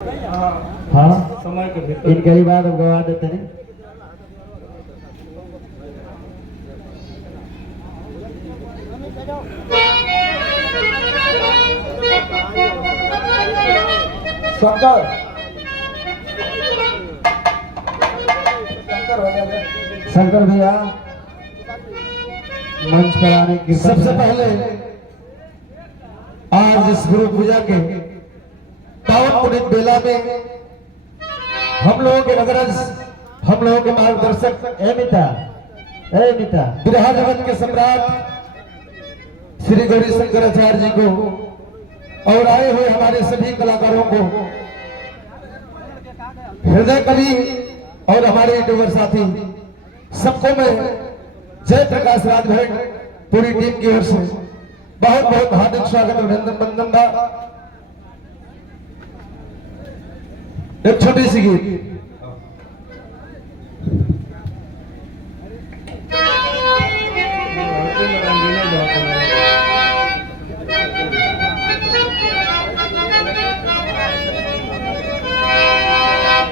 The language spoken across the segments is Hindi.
हाँ समय के भीतर इनके ही बात हम गवा देते हैं। शंकर शंकर भैया मंच पर आने की सबसे पहले आज इस गुरु पूजा के पावन पुनीत बेला में हम लोगों के अग्रज, हम लोगों के मार्गदर्शक ए मिता बिरहा जगत के सम्राट श्री गौरी शंकराचार्य जी को और आए हुए हमारे सभी कलाकारों को, हृदय कवि और हमारे यूट्यूबर साथी सबको मैं जय प्रकाश राजभर पूरी टीम की ओर से बहुत बहुत हार्दिक स्वागत अभिनंदन वंदन बा। एक छोटी सी गीत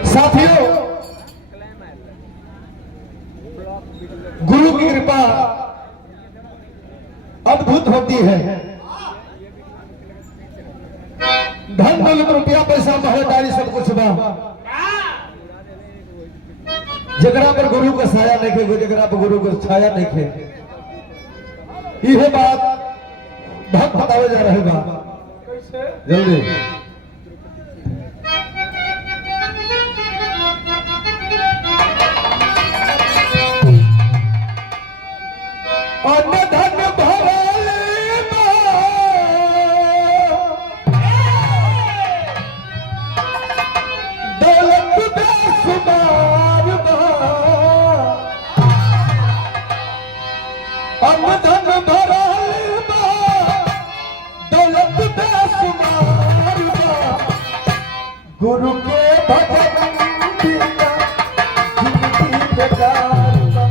साथियों, गुरु की कृपा अद्भुत होती है। धन दौलत रुपया पैसा महलदारी सब कुछ बा, जगरा पर गुरु का साया नहीं खे, जगरा पर गुरु का छाया नहीं खे। यह बात भक्त बतावे जा रहे बा जल्दी। गुरु के भजन बिना जिंदगी बेकार बा,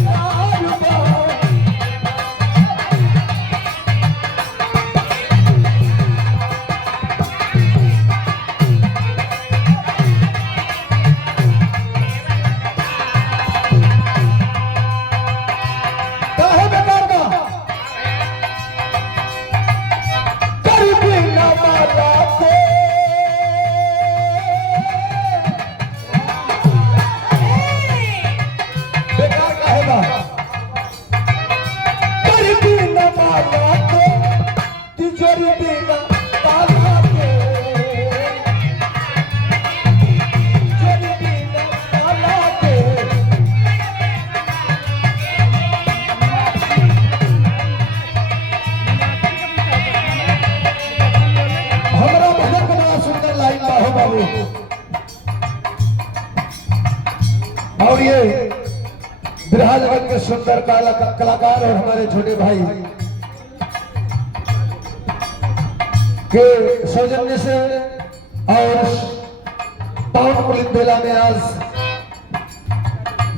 बेकार बा। काहे बेकार बा? कर बिना माला को और ये बिरहा जगत के सुंदर कलाकार और हमारे छोटे भाई के सौजन्य से और पावन पुनीत बेला में आज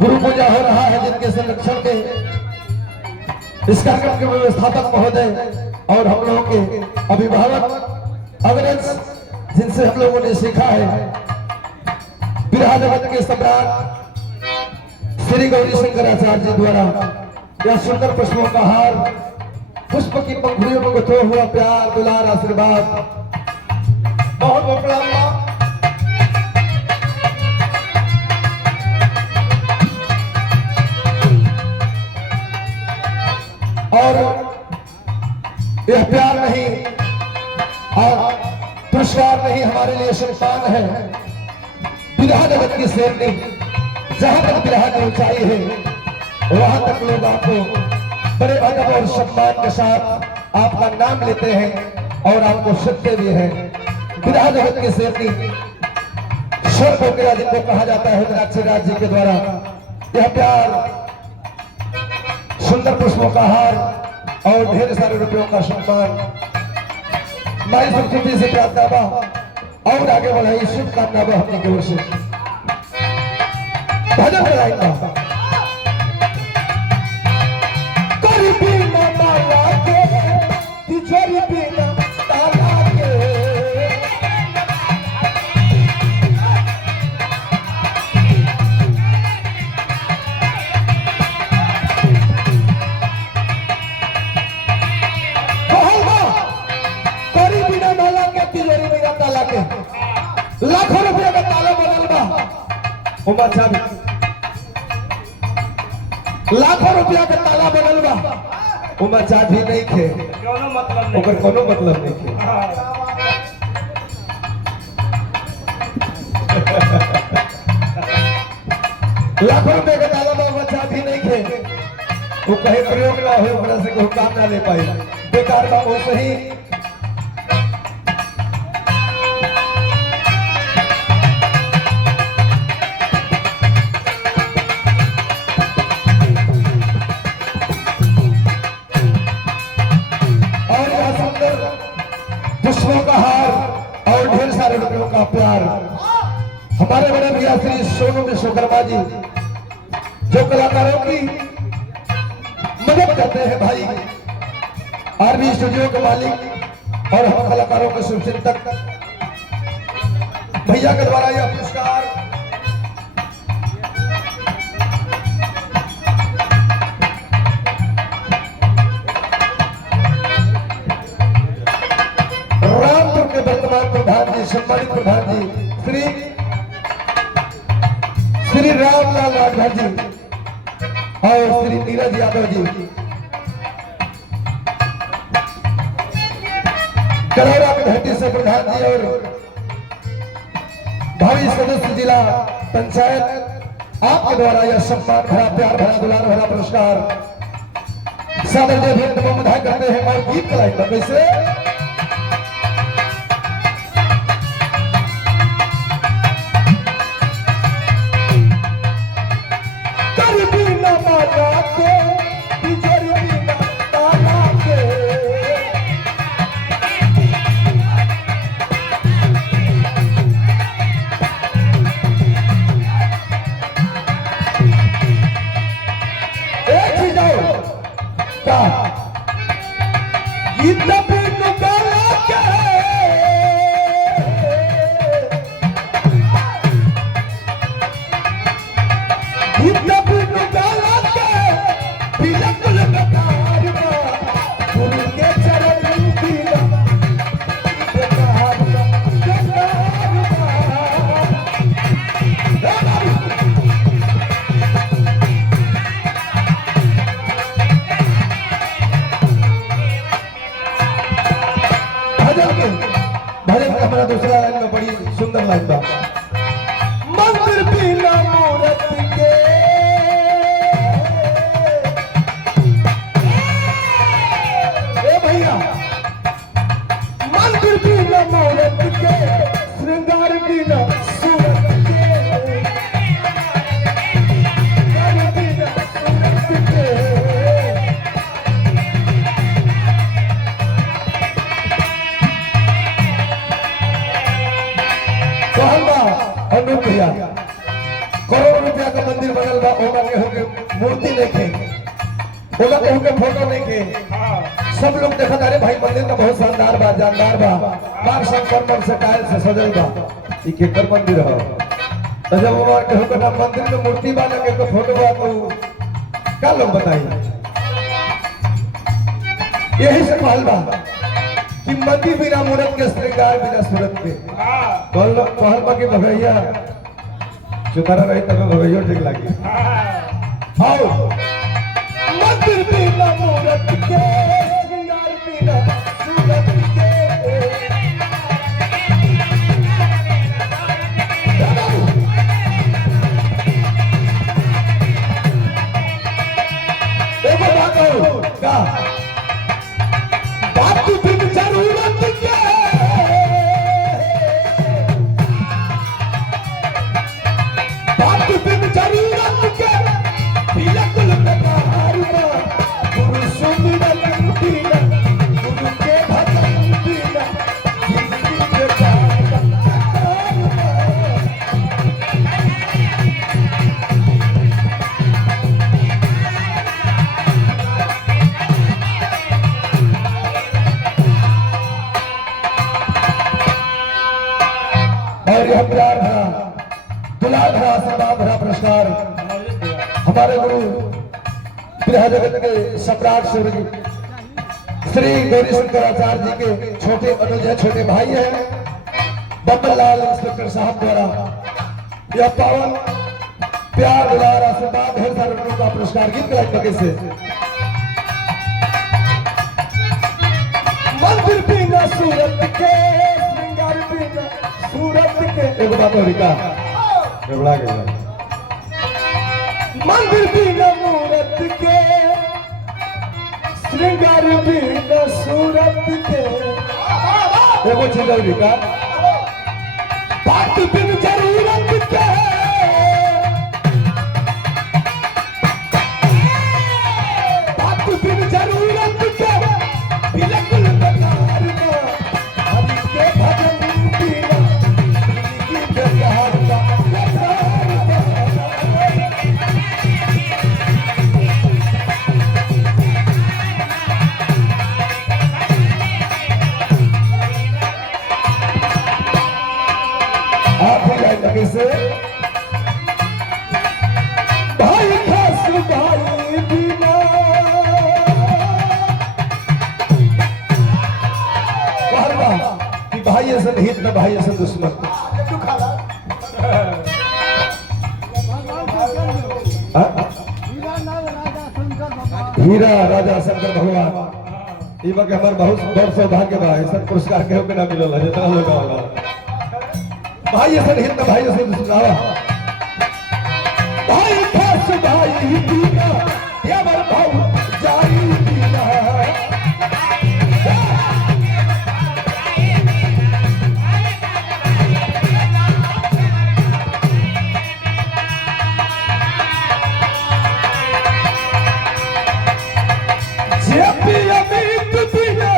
गुरु पूजा हो रहा है, जिनके संरक्षण के इस कार्यक्रम के व्यवस्थापक महोदय और हम लोगों के अभिभावक अग्रज, जिनसे हम लोगों ने सीखा है, बिरहा जगत के सम्राट श्री गौरी शंकराचार्य जी द्वारा यह सुंदर पुष्पों का हार, पुष्प की पंखुड़ियों में गुथो हुआ प्यार दुलार आशीर्वाद, बहुत बहुत प्रणाम। और यह प्यार नहीं और पुरस्कार नहीं, हमारे लिए सम्मान है। बिरहा जगत की शेरनी, जहां तक बिरहा की ऊंचाई है वहां तक लोग आपको बड़े अदब और सम्मान के साथ आपका नाम लेते हैं और आपको सुनते भी हैं। बिरहा जगत के शेरनी स्वर पोकरा जिनको कहा जाता है रुद्राक्षी राज जी के द्वारा यह प्यार, सुंदर पुष्पों का हार और ढेर सारे रुपयों का सम्मान माई संस्कृति से प्रार्थना बा और आगे बढ़ाई शुभकामना बा अपनी की ओर से। भजन कराएंगे करी बिना माला के तिजोरी बिना ताला के के लाखों रुपया का ताला बनल बा उमा चाबी लाखों रुपया का ताला बनल बा उमा चाबी नहीं खे कोनो मतलब नहीं ओकर कोनो मतलब नहीं खे लाखों रुपया का ताला बा उमा चाबी नहीं खे वो कहे प्रयोग ना हो ओकरा से कोई काम ना ले पाई बेकार बा वो सही पुष्पों का हार और ढेर सारे रुपयों का प्यार हमारे बड़े भैया श्री सोनू विश्वकर्मा जी जो कलाकारों की मदद करते हैं भाई आरबी स्टूडियो के मालिक और हम कलाकारों के शुभचिंतक भैया के द्वारा यह पुरस्कार प्रधान जी सम्मानित प्रधान जी श्री रामलाल राठौर जी और श्री नीरज यादव जी करौरा घाटी से प्रधान जी और भावी सदस्य जिला पंचायत आपके द्वारा यह सम्मान भरा प्यार भरा दुलार भरा पुरस्कार सादर देव बधाई करते हैं और गीत गाएंगे कैसे भजन का हमारा दूसरा लाइन में बड़ी सुंदर लाइन था मंदिर बिना मूरत के ए भैया मंदिर बिना मूरत के श्रृंगार बिना सूरत के बिना सूरत के अनूप भैया करोड़ रुपया का मंदिर बनल बा ओमा केहू के मूर्ति देखे ओमा केहू के फोटो देखे सब लोग देखत अरे भाई मंदिर तो बहुत शानदार बा जानदार बा मार संगमरमर से टाइल से सजल बा ई केकर मंदिर ह तो जब ओमा केहू के नाम मंदिर में मूर्ति बा ना के फोटो बा तो का लोग बताई यही से कहल बा कि मंदिर बिना मूरत के श्रृंगार बिना सूरत के कहल बा कि भगैया चुतारा रही तब भगैया ठीक लगी आओ मंदिर बिना मूरत के श्रृंगार बिना सूरत के देखो बात हो का बात बिन जरूरत के बात बिन जरूरत के बिल्कुल बेकार बा गुरु सुमिरन बिना गुरु के भजन बिना जिंदगी बेकार और यह प्यार भरा दुलार भरा सम्मान भरा पुरस्कार हमारे गुरु गृह जगत के सम्राट सूर्य श्री गौरी शंकराचार्य जी के छोटे अनुज छोटे भाई हैं बब्बरलाल इंस्पेक्टर साहब द्वारा यह पावन प्यार दुलार आशीर्वाद ढेर सारे लोगों का पुरस्कार गीत गलाए लगे से मंदिर बिना सूरत के श्रृंगार बिना सूरत के एगो बात और का गबड़ा गया मंदिर बिना मूरत के श्रृंगार बिना सूरत के एगो चीज और का बात बिन जरूरत के बात बिन जरूरत के बिल्कुल बेकार का हरि के भजन बिना जिंदगी बेकार का आप ही जाए लगे से भाई खास भाई बिना कहलबा कि भाई ऐसे हित न भाई ऐसे दुश्मन हीरा राजा शंकर भगवान ई के हमार बहुत बड़ सौभाग्य बा ऐसा पुरस्कार केहू के ना मिलल है जितना लोग होला भाई ऐसे हित न भाई ऐसे दुश्मन भाई खास भाई बिना यावर भाव जाई बिना जेपी अमित बिना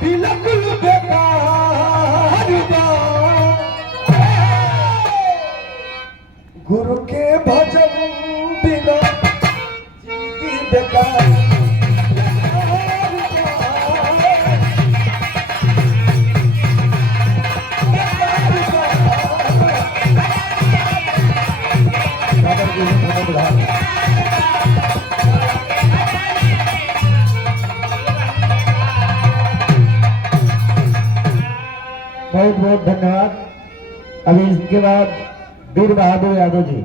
बिल्कुल बेकार बा गुरु के भजन बिना जिंदगी बेकार बहुत बहुत धन्यवाद। अभी इसके बाद वीर बहादुर यादव जी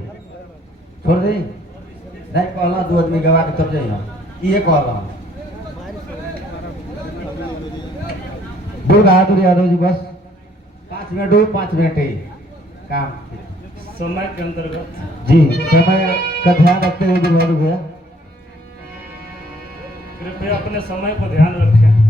छोड़ दी नहीं कहला दो आदमी गवा के तब जाइए ये कहला वीर बहादुर यादव जी बस 5 मिनट हो 5 मिनट ही काम समय के अंतर्गत जी समय का ध्यान रखते हुए वीर बहादुर भैया कृपया अपने समय को ध्यान रखें।